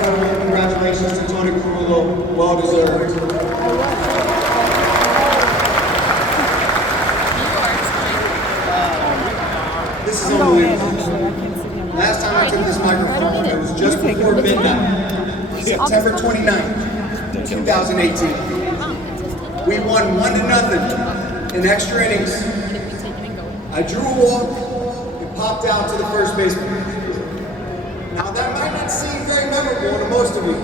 incredible. Congratulations to Tony Carullo. Well deserved. This is unbelievable. Last time I took this microphone, it was just before midnight, September 29th, 2018. We won 1-0 in extra innings. I drew a walk and popped out to the first baseman. Now that might not seem very memorable to most of you,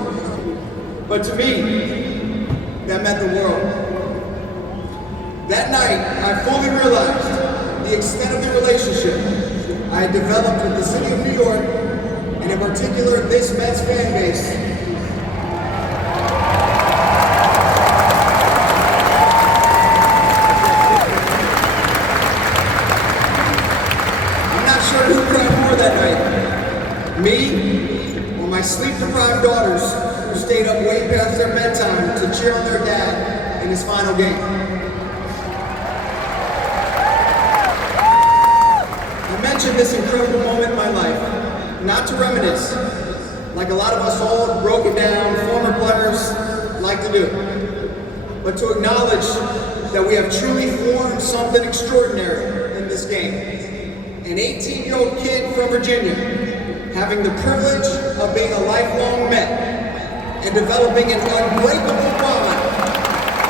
but to me, that meant the world. That night, I fully realized the extent of the relationship I had developed with the city of New York, and in particular, this Mets fan base. I'm not sure who cried more that night, me or my sleep-deprived daughters who stayed up way past their bedtime to cheer on their dad in his final game. I mentioned this incredible moment in my life, not to reminisce, like a lot of us old, broken down, former players like to do, but to acknowledge that we have truly formed something extraordinary in this game. An 18-year-old kid from Virginia, having the privilege of being a lifelong Met and developing an unbreakable bond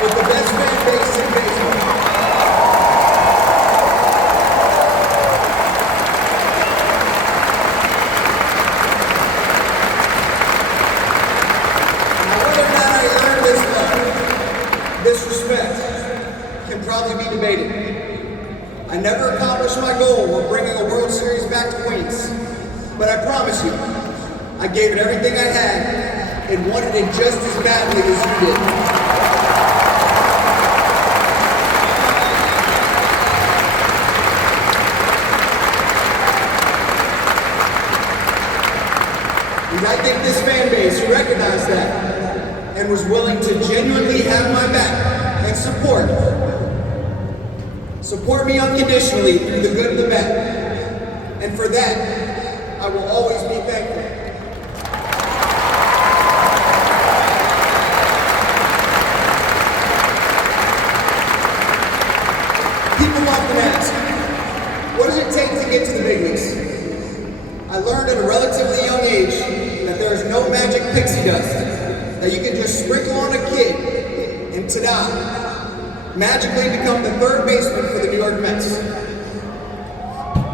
with the best fan base in baseball. This respect can probably be debated. I never accomplished my goal of bringing a World Series back to Queens, but I promise you, I gave it everything I had and wanted it just as badly as you did. And I think this fan base recognized that and was willing to genuinely have my back and support me unconditionally through the good and the bad. And for that, I will always be thankful. People often ask, what does it take to get to the big leagues? I learned at a relatively young age that there is no magic pixie dust that you can just sprinkle on a kid and ta-da, magically become the third baseman for the New York Mets.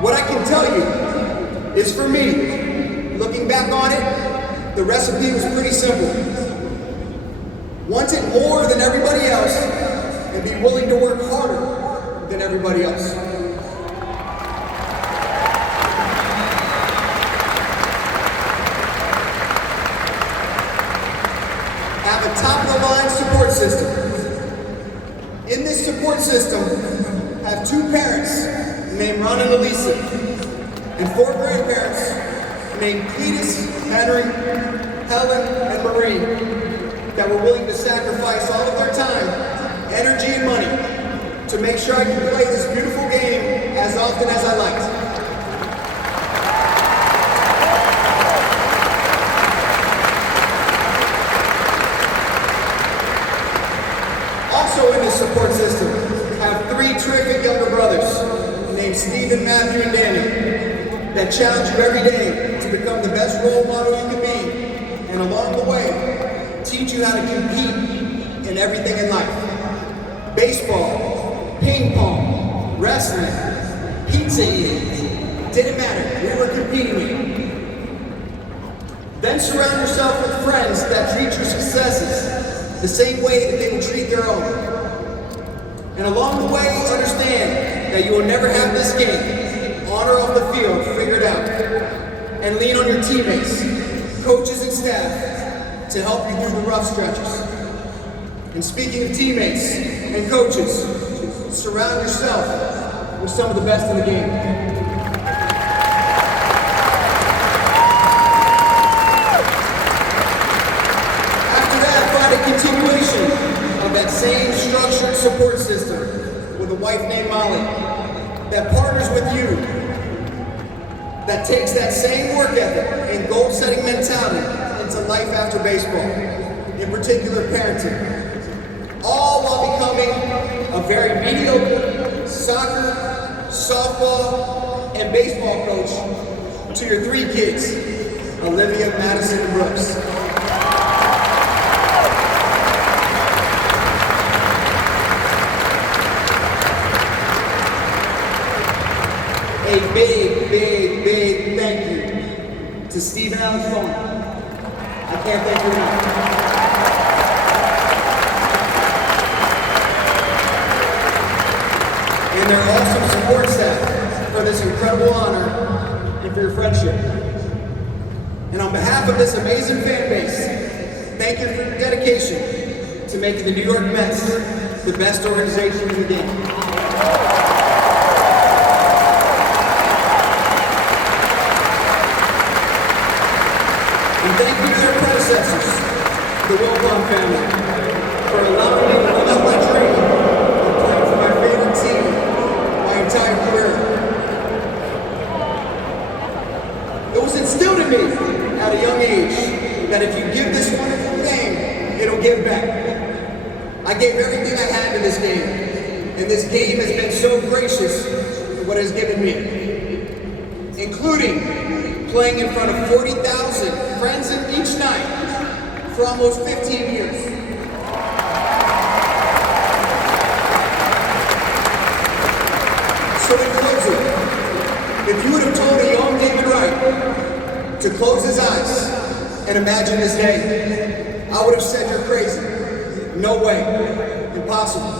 What I can tell you is, for me, looking back on it, the recipe was pretty simple. Want it more than everybody else and be willing to work harder than everybody else. Have a top-of-the-line support system. In this support system, have 2 parents named Ron and Elisa, and 4 grandparents named Cletus, Henry, Helen, and Marie, that were willing to sacrifice all of their time, energy, and money to make sure I could play this beautiful game as often as I liked. Also in this support system, have 3 terrific younger brothers named Stephen, Matthew, and Daniel that challenge you every day to become the best role model you can be, and along the way, teach you how to compete in everything in life. Baseball, ping pong, wrestling, pizza eating, didn't matter, we were competing. Then surround yourself with friends that treat your successes the same way that they would treat their own. And along the way, understand that you will never have this game, on or off the field, figured out. And lean on your teammates, coaches, and staff to help you through the rough stretches. And speaking of teammates and coaches, surround yourself with some of the best in the game. Continuation of that same structured support system with a wife named Molly that partners with you, that takes that same work ethic and goal-setting mentality into life after baseball, in particular parenting, all while becoming a very mediocre soccer, softball, and baseball coach to your 3 kids, Olivia, Madison, and Brooks. A big, big, big thank you to Stephen Allen. I can't thank you enough. And their awesome support staff for this incredible honor and for your friendship. And on behalf of this amazing fan base, thank you for your dedication to making the New York Mets the best organization in the game. And thank you to their predecessors, the Wilpon family, for allowing me to live out my dream of playing for my favorite team my entire career. It was instilled in me at a young age that if you give this wonderful game, it'll give back. I gave everything I had to this game, and this game has been so gracious for what it has given me, including playing in front of 40,000 friends each night for almost 15 years. So in closing, if you would have told a young David Wright to close his eyes and imagine this day, I would have said you're crazy. No way. Impossible.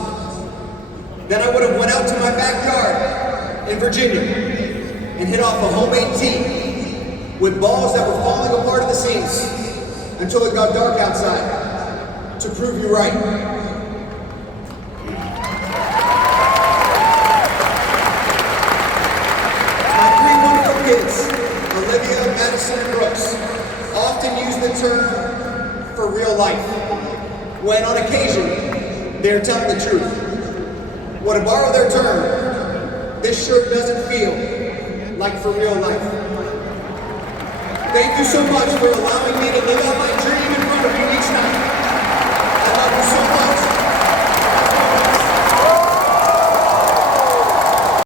Then I would have went out to my backyard in Virginia and hit off a homemade tee with balls that were falling apart at the seams until it got dark outside to prove you right. My 3 wonderful kids, Olivia, Madison, and Brooks, often use the term for real life, when on occasion, they are telling the truth. Well, to borrow their term, this shirt doesn't feel like for real life. Thank you so much for allowing me to live out my dream in front of you each night.